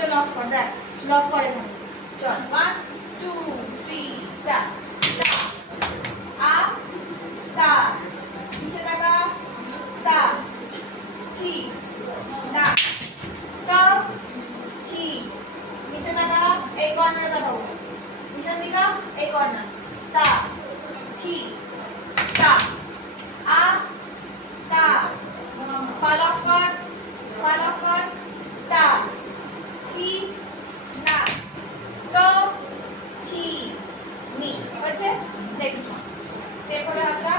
দুটো লক কর, দেখ লক করে এখানে। চল 1 2 3 স্টার্ট। আ তা নিচে টাকা তা থি না ট থি নিচে টাকা এই কর্নারে তাকাবো, নিচের দিকে এই কর্নার তা থি তা আ তা পালক কর তা থি না ট থি নি হয়েছে। নেক্সট ওয়ান এরপরে আমরা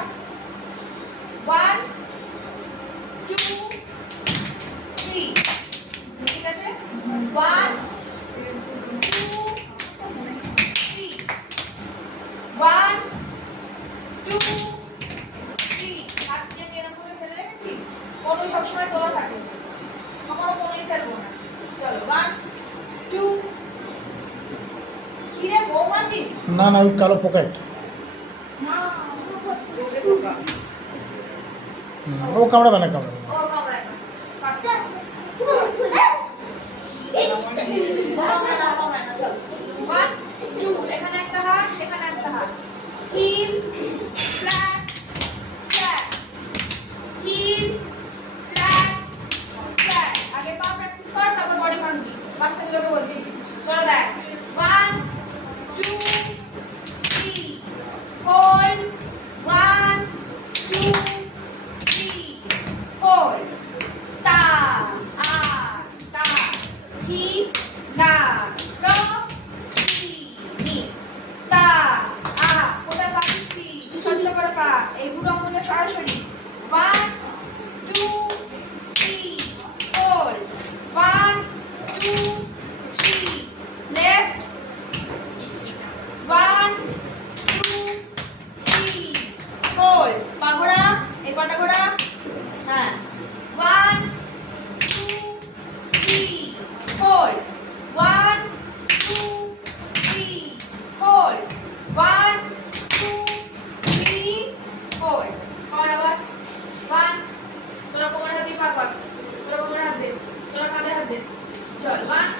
1 2 3 ঠিক আছে 1 2 3 1 2 3 হাত দিয়ে এরকম করে ফেলে রেখেছি, কোনোই সবসময় তোলা থাকে, কখনো কোনোই ফেলবো না। চলো 1 2 কি রে বৌমাছি? না না, ওই কালো পকেট না ও কামড়াবে না, কামড়াবে না। ও কামড়ায় না। চলো 1 2 এখানে একটা হাত এখানে একটা হাত heel flat flat heel flat flat. আগে পা প্র্যাকটিস কর, তারপর বডি ভাঙবি, বাচ্চাগুলোকে বলছি। চলো দেখ 1 2 3 হোল্ড 1 2 3 হোল্ড তা আ তা থি না ট থি নি তা আ কোথায় পাচ্ছি ছোট্ট করে পা এই বুড়ো আঙুলে সরাসরি 1 2 3 হোল্ড 1 2 3 লেফট 1 2 3 হোল্ড পা ঘোরা এই পাটা ঘোরা হ্যাঁ 1 2 3 হোল্ড 1 2 3 হোল্ড 1 2 3 হোল্ড আর আবার 1 তোরা কোমরে হাত দিয়ে পা কর, তোরা কোমরে হাত দে, তোরা কাঁধে হাত দে। চল 1